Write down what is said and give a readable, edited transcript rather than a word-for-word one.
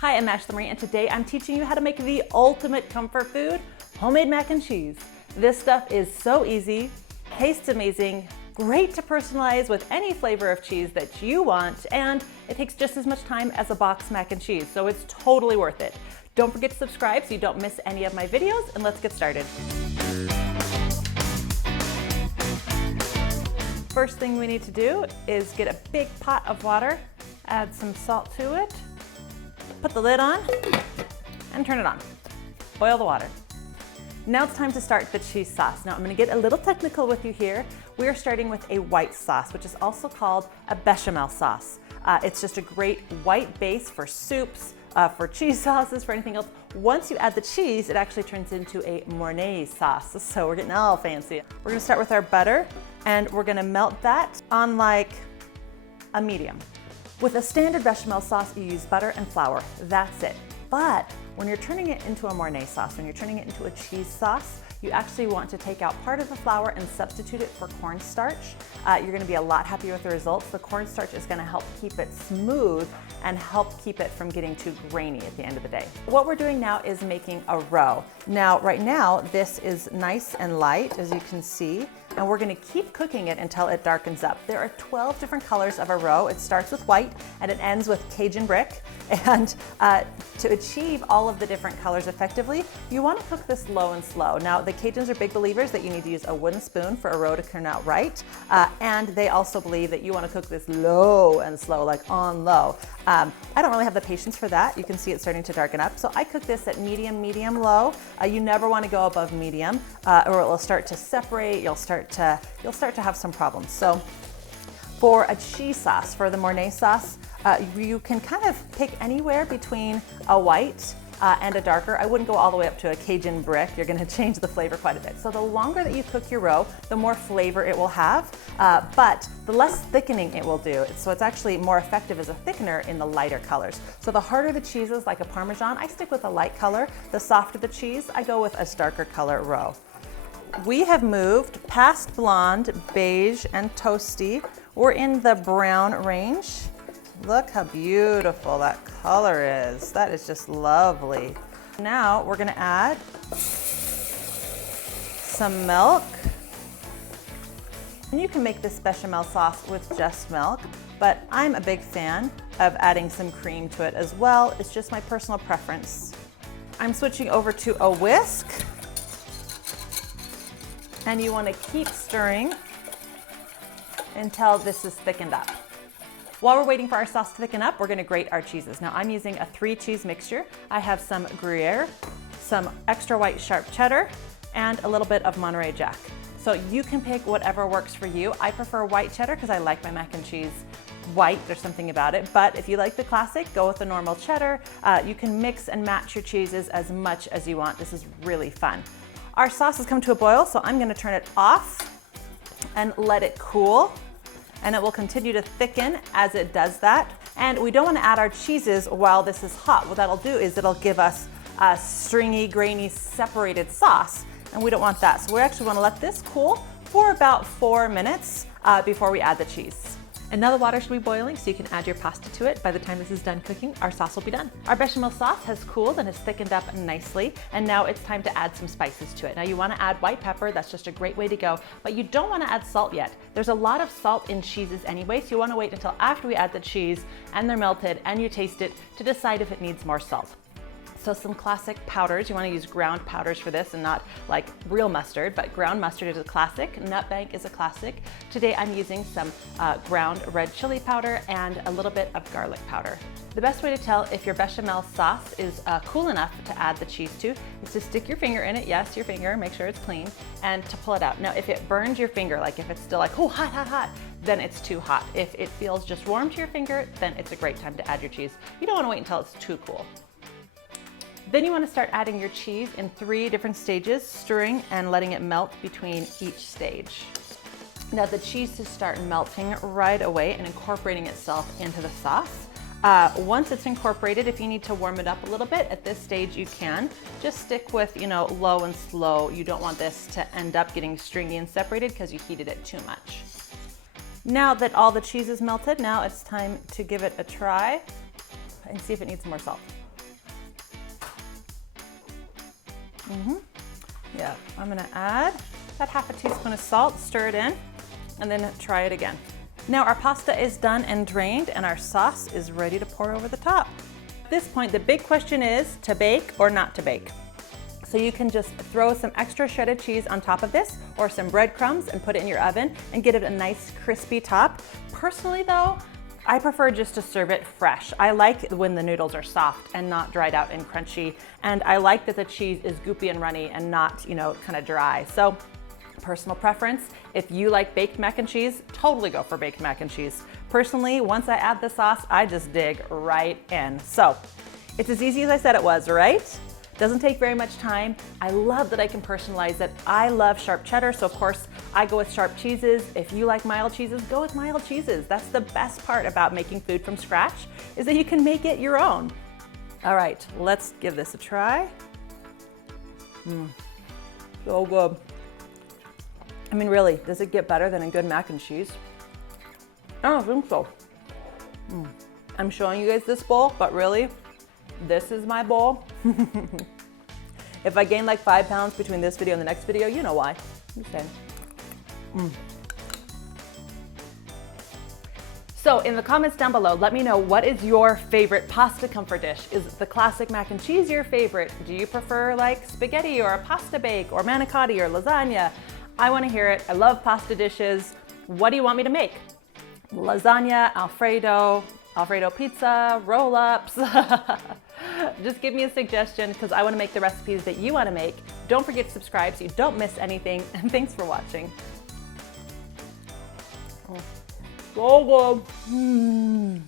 Hi, I'm Ashlee, and today I'm teaching you how to make the ultimate comfort food, homemade mac and cheese. This stuff is so easy, tastes amazing, great to personalize with any flavor of cheese that you want, and it takes just as much time as a box mac and cheese, so it's totally worth it. Don't forget to subscribe so you don't miss any of my videos, and let's get started. First thing we need to do is get a big pot of water, add some salt to it, put the lid on, and turn it on. Boil the water. Now it's time to start the cheese sauce. Now I'm going to get a little technical with you here. We are starting with a white sauce, which is also called a bechamel sauce. It's just a great white base for soups, for cheese sauces, for anything else. Once you add the cheese, it actually turns into a Monterey sauce. So we're getting all fancy. We're going to start with our butter, and we're going to melt that on like a medium. With a standard bechamel sauce, you use butter and flour. That's it. But when you're turning it into a Monterey sauce, when you're turning it into a cheese sauce, you actually want to take out part of the flour and substitute it for cornstarch. You're going to be a lot happier with the results. The cornstarch is going to help keep it smooth and help keep it from getting too grainy at the end of the day. What we're doing now is making a roux. Now, right now, this is nice and light, as you can see, and we're going to keep cooking it until it darkens up. There are 12 different colors of a roux. It starts with white and it ends with Cajun brick. And to achieve all of the different colors effectively, you want to cook this low and slow. Now, the Cajuns are big believers that you need to use a wooden spoon for a roux to turn out right. And they also believe that you want to cook this low and slow, like on low. I don't really have the patience for that. You can see it starting to darken up. So I cook this at medium, low. You never want to go above medium or it will start to separate. You'll start to have some problems. So for a cheese sauce, for the Monterey sauce, you can kind of pick anywhere between a white and a darker. I wouldn't go all the way up to a Cajun brick. You're going to change the flavor quite a bit. So the longer that you cook your roux, the more flavor it will have, but the less thickening it will do. So it's actually more effective as a thickener in the lighter colors. So the harder the cheese is, like a Parmesan, I stick with a light color. The softer the cheese, I go with a darker color roux. We have moved past blonde, beige, and toasty. We're in the brown range. Look how beautiful that color is. That is just lovely. Now we're gonna add some milk. And you can make this bechamel sauce with just milk, but I'm a big fan of adding some cream to it as well. It's just my personal preference. I'm switching over to a whisk. And you wanna keep stirring until this is thickened up. While we're waiting for our sauce to thicken up, we're gonna grate our cheeses. Now I'm using a 3-cheese mixture. I have some Gruyere, some extra white sharp cheddar, and a little bit of Monterey Jack. So you can pick whatever works for you. I prefer white cheddar because I like my mac and cheese white. There's something about it. But if you like the classic, go with the normal cheddar. You can mix and match your cheeses as much as you want. This is really fun. Our sauce has come to a boil, so I'm gonna turn it off and let it cool. And it will continue to thicken as it does that. And we don't want to add our cheeses while this is hot. What that'll do is it'll give us a stringy, grainy, separated sauce, and we don't want that. So we actually want to let this cool for about 4 minutes before we add the cheese. And now the water should be boiling, so you can add your pasta to it. By the time this is done cooking, our sauce will be done. Our bechamel sauce has cooled and has thickened up nicely, and now it's time to add some spices to it. Now you want to add white pepper, that's just a great way to go, but you don't want to add salt yet. There's a lot of salt in cheeses anyway, so you want to wait until after we add the cheese and they're melted and you taste it to decide if it needs more salt. So some classic powders, you want to use ground powders for this and not like real mustard, but ground mustard is a classic, nutmeg is a classic. Today I'm using some ground red chili powder and a little bit of garlic powder. The best way to tell if your bechamel sauce is cool enough to add the cheese to is to stick your finger in it, yes, your finger, make sure it's clean, and to pull it out. Now if it burns your finger, like if it's still like, oh, hot, hot, hot, then it's too hot. If it feels just warm to your finger, then it's a great time to add your cheese. You don't want to wait until it's too cool. Then you want to start adding your cheese in 3 different stages, stirring and letting it melt between each stage. Now the cheese to start melting right away and incorporating itself into the sauce. Once it's incorporated, if you need to warm it up a little bit, at this stage you can. Just stick with, low and slow. You don't want this to end up getting stringy and separated because you heated it too much. Now that all the cheese is melted, now it's time to give it a try and see if it needs more salt. Yeah, I'm gonna add about half a teaspoon of salt, stir it in, and then try it again. Now our pasta is done and drained, and our sauce is ready to pour over the top. At this point, the big question is to bake or not to bake. So you can just throw some extra shredded cheese on top of this or some breadcrumbs and put it in your oven and get it a nice crispy top. Personally though, I prefer just to serve it fresh. I like when the noodles are soft and not dried out and crunchy. And I like that the cheese is goopy and runny and not, kind of dry. So personal preference, if you like baked mac and cheese, totally go for baked mac and cheese. Personally, once I add the sauce, I just dig right in. So it's as easy as I said it was, right? Doesn't take very much time. I love that I can personalize it. I love sharp cheddar, so of course I go with sharp cheeses. If you like mild cheeses, go with mild cheeses. That's the best part about making food from scratch, is that you can make it your own. All right, let's give this a try. So good. I mean, really, does it get better than a good mac and cheese? I don't think so. I'm showing you guys this bowl, but really, this is my bowl. If I gain like 5 pounds between this video and the next video, you know why. I'm just saying. So in the comments down below, let me know, what is your favorite pasta comfort dish? Is the classic mac and cheese your favorite? Do you prefer like spaghetti or a pasta bake or manicotti or lasagna? I want to hear it. I love pasta dishes. What do you want me to make? Lasagna, Alfredo pizza, roll-ups. Just give me a suggestion, because I want to make the recipes that you want to make. Don't forget to subscribe so you don't miss anything, and thanks for watching. So good.